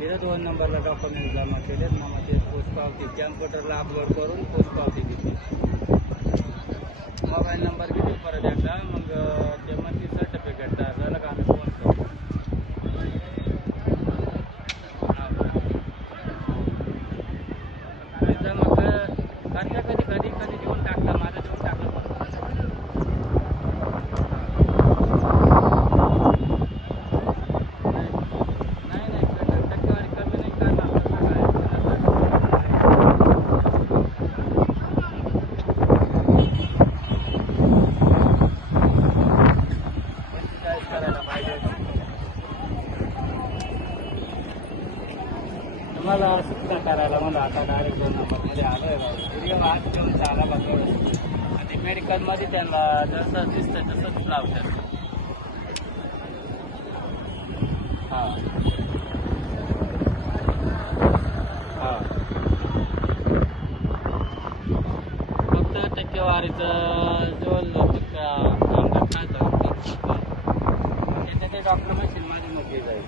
तिथे 2 नंबरला डॉक्युमेंट जमा केलेत ना, मग ते पोचपावती कॅम्प्युटरला अपलोड करून पोचपावती दिली. मोबाईल नंबर किती परत एकदा, मग ते मग ती सर्टिफिकेट तयार झालं का आम्ही फोन करू. जमा करता कधी कधी कधी देऊन टाकता, माझं देऊन टाकलं. मला सुद्धा करायला मला आता डायरेक्ट 2 नंबरमध्ये आलो आहे. आज घेऊन चाला बघ आणि मेडिकलमध्ये त्यांना जसं दिसतं तसंच लावतात. हां हां फक्त टक्केवारीचं जो कामगार खातं ते डॉक्टर मशीन माझी मोठी जाईल.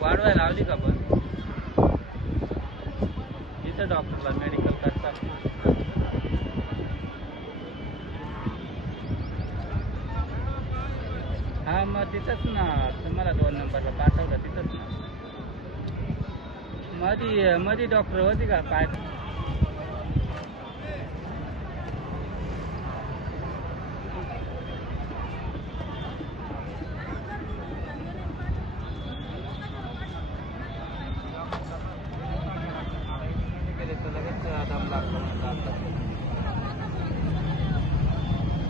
वाढवायला लावली का पण इथं डॉक्टरला मेडिकल करतात. हा मग तिथंच ना, तुम्हाला 2 नंबरला पाठवलं तिथंच ना. मध्ये डॉक्टर होती का काय.